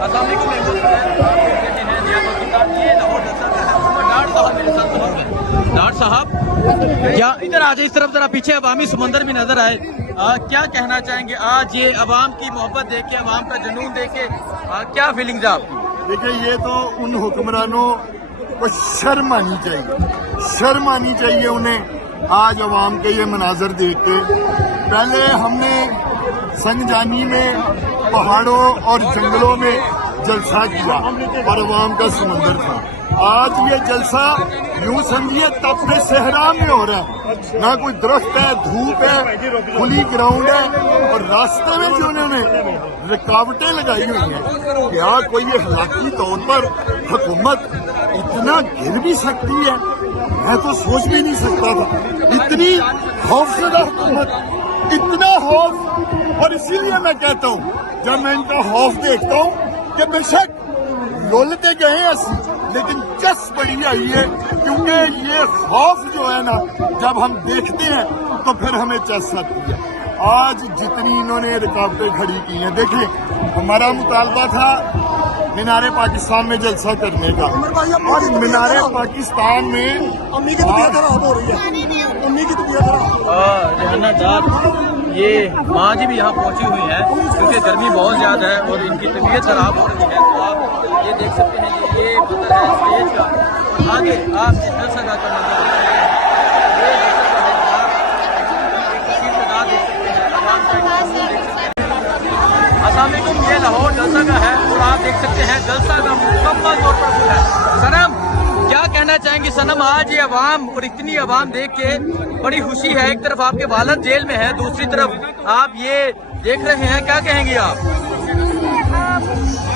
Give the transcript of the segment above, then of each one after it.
अस्सलाम वालेकुम डार साहब, क्या इधर आ जाए इस तरफ, जरा पीछे अवामी समंदर भी नजर आए। क्या कहना चाहेंगे आज ये अवाम की मोहब्बत देख के, अवाम का जुनून देख के, क्या फीलिंग्स है आपकी? देखिए, ये तो उन हुक्मरानों को शर्म आनी चाहिए, शर्म आनी चाहिए उन्हें आज अवाम के ये मनाजर देख के। पहले हमने संगजानी में पहाड़ों और जंगलों में जलसा किया और अवाम का समंदर था। आज ये जलसा यूं समझिए तपते सहरा में हो रहा है, ना कोई दरख्त है, धूप है, खुली ग्राउंड है और रास्ते में जो उन्होंने रुकावटें लगाई हुई हैं। क्या कोई अखलाकी तौर पर हुकूमत इतना गिर भी सकती है? मैं तो सोच भी नहीं सकता था। इतनी खौफजदा हुकूमत, इतना खौफ। और इसीलिए मैं कहता हूँ, जब मैं इनका खौफ देखता हूँ कि बेशक लोलते गए हैं लेकिन जस बड़ी आई है, क्योंकि ये खौफ जो है ना, जब हम देखते हैं तो फिर हमें चस आती है। आज जितनी इन्होंने रुकावटें खड़ी की हैं, देखिए हमारा मुतालबा था मीनारे पाकिस्तान में जलसा करने का, और मीनारे पाकिस्तान में अम्मी की तबीयत खराब हो रही है, अम्मी की तबीयत खराब। ये माँ जी भी यहाँ पहुँची हुई है क्योंकि गर्मी बहुत ज़्यादा है और इनकी तबीयत खराब हो रही है। तो आप ये देख सकते हैं कि ये मंजर है स्टेज का, और आगे आप जलसा का मंजर देख सकते हैं, आवाम का देख सकते हैं। अस्सलाम वालेकुम, ये लाहौर जलसा का है और आप देख सकते हैं जलसा का मुकम्मल तौर पर फुल है। सनम, क्या कहना चाहेंगे सनम, आज ये अवाम और इतनी अवाम देख के बड़ी खुशी है? एक तरफ आपके वालिद जेल में है, दूसरी तरफ आप ये देख रहे हैं, क्या कहेंगे आप?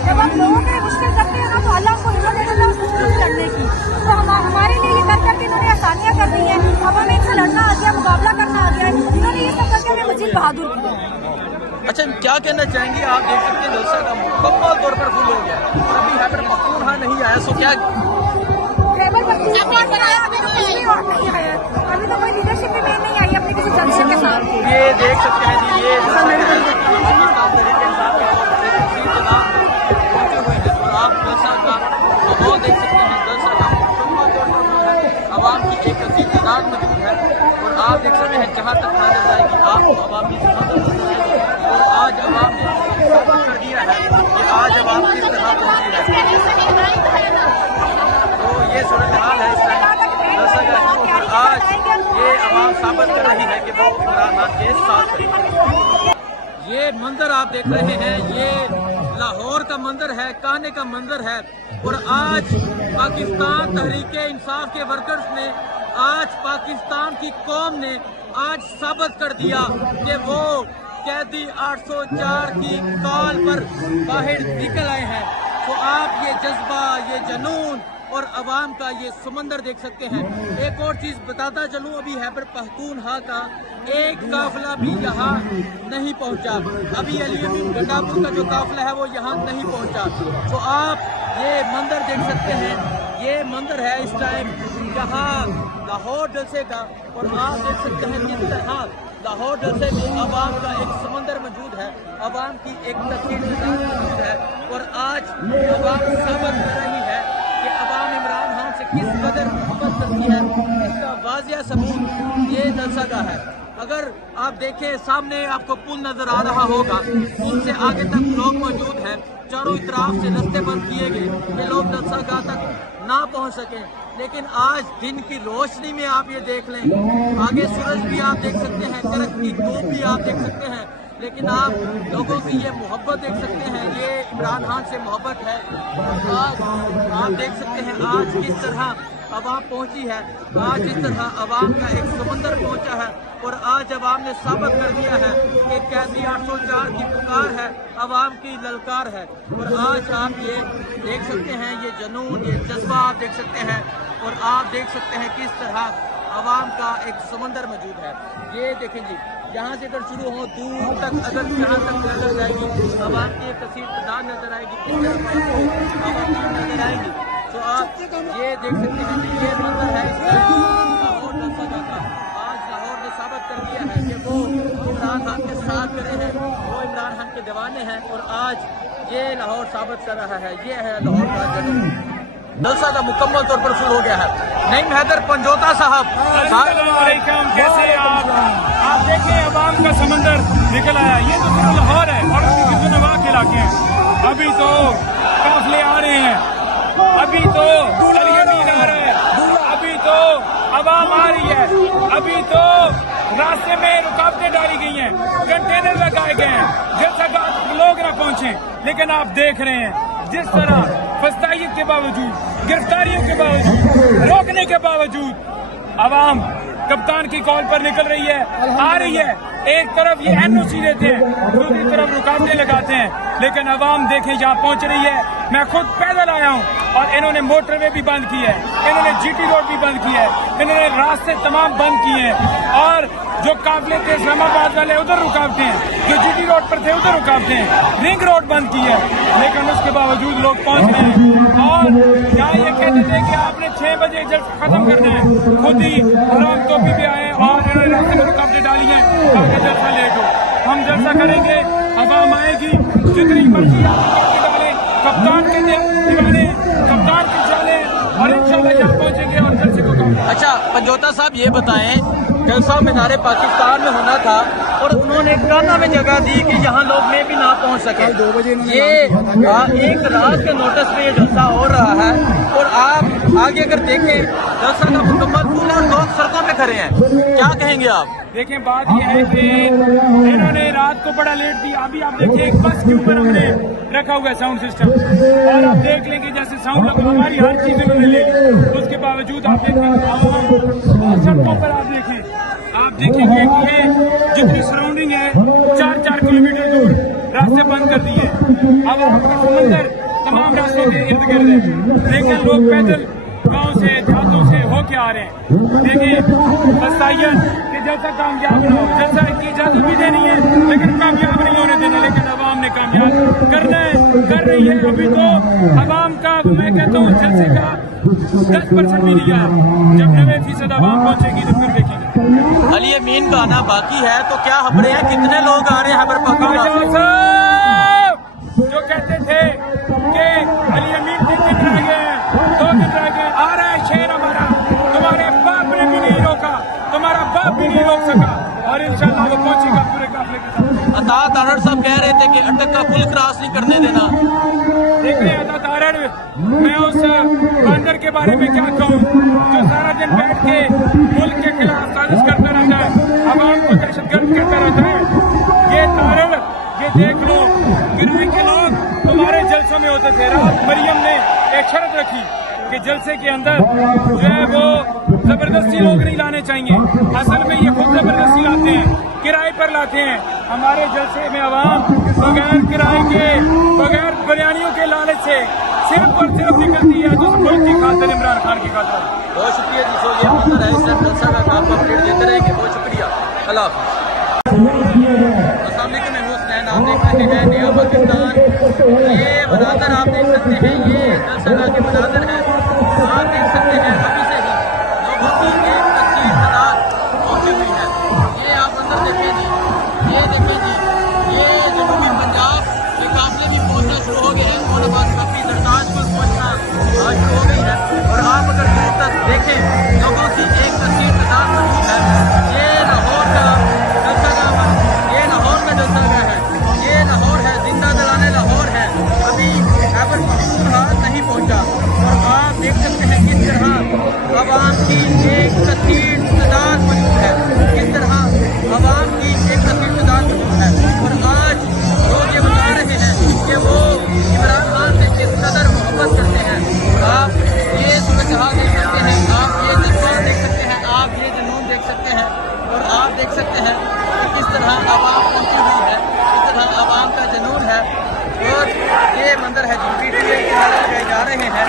जब हम लोगों के मुश्किल करते हैं ना, तो अल्लाह को हिम्मत देता है मुश्किल करने की। तो हमारे लिए ये कर करके इन्होंने आसानियाँ कर दी हैं। अब हमें इनसे लड़ना आ गया, मुकाबला करना आ गया है। इन्होंने ये सब करके हमें मजीद बहादुर किया। अच्छा, क्या कहना चाहेंगे? आप देख सकते हैं जलसा का मुकम्मल तौर पर फुल हो गया और अभी खैबर पख्तूनख्वा नहीं आया, सो क्या अभी तो कोई लीडरशिप भी नहीं आई अपनी किसी जलसे के साथ। ये देख सकते हैं जी, ये आप जलसा का माहौल देख सकते हैं, जलसा का अवाम की एक अच्छी तादाद मौजूद है और आप देख सकते हैं जहाँ तक नजर जाएगी आप अवामी और आज अवाम ने साबित कर दिया है कि आज अवाम किस तरह पहुंची है। तो ये सूरत हाल है इस टाइम जलसा का, और आज ये अवाम साबित कर रही है कि वो इमरान खान के साथ है। ये मंजर आप देख रहे हैं, ये लाहौर का मंजर है, काने का मंजर है। और आज पाकिस्तान तहरीके इंसाफ के वर्कर्स ने, आज पाकिस्तान की कौम ने आज साबित कर दिया कि वो कैदी 804 की कॉल पर बाहर निकल आए हैं। तो आप ये जज्बा, ये जुनून और अवाम का ये समंदर देख सकते हैं। एक और चीज़ बताता चलूँ, अभी खैबर पख्तूनख्वा का एक काफिला भी यहाँ नहीं पहुँचा। अभी गंडापुर का जो काफिला है वो यहाँ नहीं पहुँचा। तो आप ये मंदिर देख सकते हैं, ये मंदिर है इस टाइम यहाँ लाहौर जलसे का, और आप देख सकते हैं किस तरह लाहौर जलसे में अवाम का एक समंदर मौजूद है, अवाम की एक तस्वीर मौजूद है। और आज अवाम साबित कर रही है कि अवाम इमरान खान से किस कदर मोहब्बत करती है। इसका वाजिया सबूत ये जलसा का है। अगर आप देखें सामने आपको पुल नजर आ रहा होगा, पुल से आगे तक लोग मौजूद हैं, चारों तरफ से रास्ते बंद किए गए कि लोग जलसागाह तक ना पहुंच सकें। लेकिन आज दिन की रोशनी में आप ये देख लें, आगे सूरज भी आप देख सकते हैं, करक की धूप भी आप देख सकते हैं, लेकिन आप लोगों की ये मोहब्बत देख सकते हैं, ये इमरान खान से मोहब्बत है। आज आप देख सकते हैं आज किस तरह अवाम पहुंची है, आज इस तरह अवाम का एक समंदर पहुंचा है। और आज अवाम ने साबित कर दिया है कि कैदी 804 की पुकार है, अवाम की ललकार है। और आज आप ये देख सकते हैं, ये जुनून, ये जज्बा आप देख सकते हैं, और आप देख सकते हैं किस तरह अवाम का एक समंदर मौजूद है। ये देखें जी, यहाँ से अगर शुरू हो दूर तक, अगर जहाँ तक नजर जाएगी अवाम की एक कसीर तादाद नजर आएगी, किस तरह अवाम नजर आएगी। तो आप ये देख सकते हैं कि ये मंजर है लाहौर जलसा का। आज लाहौर ने साबित साबित कर दिया है कि वो इमरान खान के साथ खड़े हैं, वो इमरान खान के दीवाने हैं। और आज ये लाहौर साबित कर रहा है, ये है लाहौर का जुनून। जलसा का मुकम्मल तौर पर शुरू हो गया है। नईम हैदर पंजोता साहब, कैसे आप देखें अवाम का समंदर निकल आया। ये तो सिर्फ लाहौर है और उसके कितने के इलाके हैं। अभी तो काफिले आ रहे हैं, अभी तो अलियमीन आ रहे हैं, अभी तो अवाम आ रही है, अभी तो रास्ते में रुकावटें डाली गई हैं, कंटेनर लगाए गए हैं जैसा कि लोग ना पहुंचे। लेकिन आप देख रहे हैं जिस तरह फस्तायत के बावजूद, गिरफ्तारियों के बावजूद, रोकने के बावजूद अवाम कप्तान की कॉल पर निकल रही है, आ रही है। एक तरफ ये एनओसी देते हैं, दूसरी तरफ रुकावटें लगाते हैं। लेकिन अवाम देखें यहाँ पहुंच रही है। मैं खुद पैदल आया हूँ और इन्होंने मोटरवे भी बंद की है, इन्होंने जीटी रोड भी बंद की है, इन्होंने रास्ते तमाम बंद किए हैं। और जो काफिले थे इस्लामाबाद वाले उधर रुकावटें हैं, जो जीटी रोड पर थे उधर रुकावटें हैं, रिंग रोड बंद की है। लेकिन उसके बावजूद लोग पहुंच रहे हैं। और यहाँ ये कहते थे कि आपने 6 बजे जल्द खत्म करना है, खुद ही हराम टोपी पे आए और इन्होंने रास्ते में रुकावटें डाली हैं। जलसा लेट हो, हम जलसा करेंगे, अवाम आएगी, जितनी मर्जी आप डालें, कप्तान के दीवाने, कप्तान की चालें और इंशाल्लाह यहाँ पहुंचेंगे और जलसे को करेंगे। अच्छा पंजोता साहब ये बताएं, जलसा मीनारे पाकिस्तान में होना था और उन्होंने काना में जगह दी कि यहाँ लोग में भी ना पहुँच सके। 2 बजे ये एक रात के नोटिस पे ये जलसा हो रहा है और आप आगे अगर देखें जलसा का मुकम्मल पूरा लोग सड़कों पे खड़े हैं, क्या कहेंगे आप? देखें बात यह है कि इन्होंने रात को बड़ा लेट दिया। अभी आप देखिए एक बस के ऊपर हमने रखा हुआ है साउंड सिस्टम और आप देख लें कि जैसे साउंड लगा, हमारी हर चीज इन्होंने ले ली। उसके बावजूद आप देखें सड़कों पर आप देखेंगे कि ये जितनी सराउंडिंग है 4-4 किलोमीटर दूर रास्ते बंद कर दिए। अब आपका समंदर तमाम रास्तों के इर्द गिर्द है, लेकिन लोग पैदल गांव से देहातों से होके आ रहे हैं। देखिए फस्तायत कि जैसा कामयाब ना हो, जैसा की इजाजत भी देनी है लेकिन कामयाब नहीं होने देनी, लेकिन अवाम ने कामयाब करना है, कर रही है। अभी तो अवाम का मैं कहता हूँ जलसे का 10% भी नहीं आया। जब 90% अवाम पहुंचेगी तो फिर देखेंगे। अली अमीन का आना बाकी है, तो क्या खबरें हैं, कितने लोग आ रहे हैं खबर पकड़ा? जो कहते थे कि अली अमीन 3 दिन रह गए हैं, 2 दिन रह गए, आ रहा है शेर हमारा, तुम्हारे बाप ने भी नहीं रोका, तुम्हारा बाप भी नहीं रोक सका और इंशाल्लाह वो पहुंचेगा पूरे काफिले के साथ। अता तारड़ साहब कह रहे थे कि अटक का पुल क्रॉस नहीं करने देना। देखिए अता तारड़, मैं उस बंदर के बारे में क्या कहूँ जो सारा दिन बैठ के मुल्क के खिलाफ साजिश करता रहता है, अवाम को दहशतगर्द करता रहता है। ये तारड़, ये देख लो गिरवी के लोग तुम्हारे जलसों में होते थे। रात मरियम ने एक शर्त रखी कि जलसे के अंदर जो है वो जबरदस्ती लोग नहीं लाने चाहिए। असल में ये खुद जबरदस्ती लाते हैं, किराए पर लाते हैं। हमारे जलसे में अवाम बगैर किराए के, बगैर बिरयानियों के लालच से सिर्फ और सिर्फ निकलती है जो मुल्क की खातिर, इमरान खान की खातिर। बहुत शुक्रिया जी, सो ये मंजर है, इस जलसा का काम अपडेट देते रहेंगे। बहुत शुक्रिया, अल्लाह हाफ़िज़। अस्सलाम वालेकुम, मैं हुसैन, आप देख रहे हैं नया पाकिस्तान। ये मनाज़र आप देख सकते हैं, ये जलसा के मनाज़र है। आप देख सकते हैं अभी से ही लोगों की एक कसीर तादाद पहुंची हुई है। ये आप अंदर देखें जी, ये देखें जी, ये जनूबी पंजाब के काफिले भी पहुंचना शुरू हो गए हैं और अब काफी दरदाज पर पहुंचना शुरू हो गई है। और आप अगर दूर तक देखें लोगों की एक कसीर तादाद मौजूद है। ये लाहौर का जलसा का, ये लाहौर का जलसा है, ये लाहौर है, जिंदा जलाने लाहौर है। अभी खैबर पख्तूनख्वा नहीं पहुंचा और आप देख सकते हैं किस तरह अवाम की एक कसीर तादाद मौजूद है, किस तरह अवाम की एक कसीर तादाद मौजूद है। और आज लोग ये बता रहे हैं कि वो इमरान खान से किस कदर मोहब्बत करते हैं। आप ये सूरत हाल देख सकते हैं, आप ये जज्बा देख सकते हैं, आप ये जुनून देख सकते हैं और आप देख सकते हैं कि किस तरह आवाम पहुंची हुई है, किस तरह आवाम का जुनून है। और ये मंदिर है जी, पीटीए के नारे लगाए जा रहे हैं,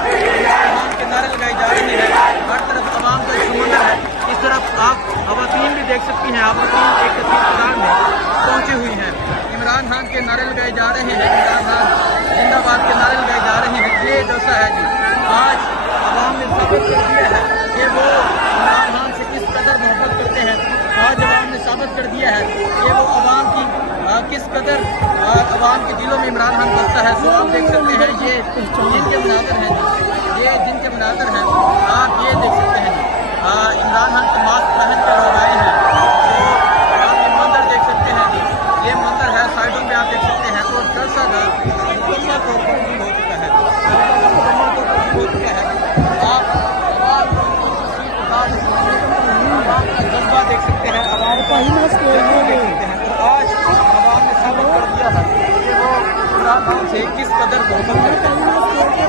इमाम के नारे लगाए जा रहे हैं, हर तरफ आवाम का समंदर है। इस तरफ आप खवातीन भी देख सकती हैं, खवातीन एक कसीर तादाद में पहुंची हुई हैं। इमरान खान के नारे लगाए जा रहे हैं, इमरान खान जिंदाबाद के नारे लगाए जा रहे हैं। ये जलसा है जी, आज आवाम ने साबित कर दिया है कि वो इमरान खान से किस कदर मोहब्बत करते हैं। आज आवाम ने عوام کے دلوں میں عمران خان بستا ہے. سو آپ دیکھ سکتے ہیں یہ جن کے مناظر ہیں جی, یہ جن کے مناظر ہیں آپ یہ دیکھ سکتے ہیں جی. عمران خان کا ماسک پہن کے لوگ آئے ہیں. تو آپ یہ منظر دیکھ سکتے ہیں جی, یہ منظر ہے سائڈوں میں آپ دیکھ سکتے ہیں. اور جلسہ کا مکمل طور پر ہو چکا ہے, مکمل طور پر ہو چکا ہے. آپ عوام کا جذبہ دیکھ سکتے ہیں, عوام کا جذبہ دیکھ سکتے ہیں. اور آج عوام نے ثابت کر دیا ہے کہ وہ عمران خان سے کس قدر محبت کرتے ہیں.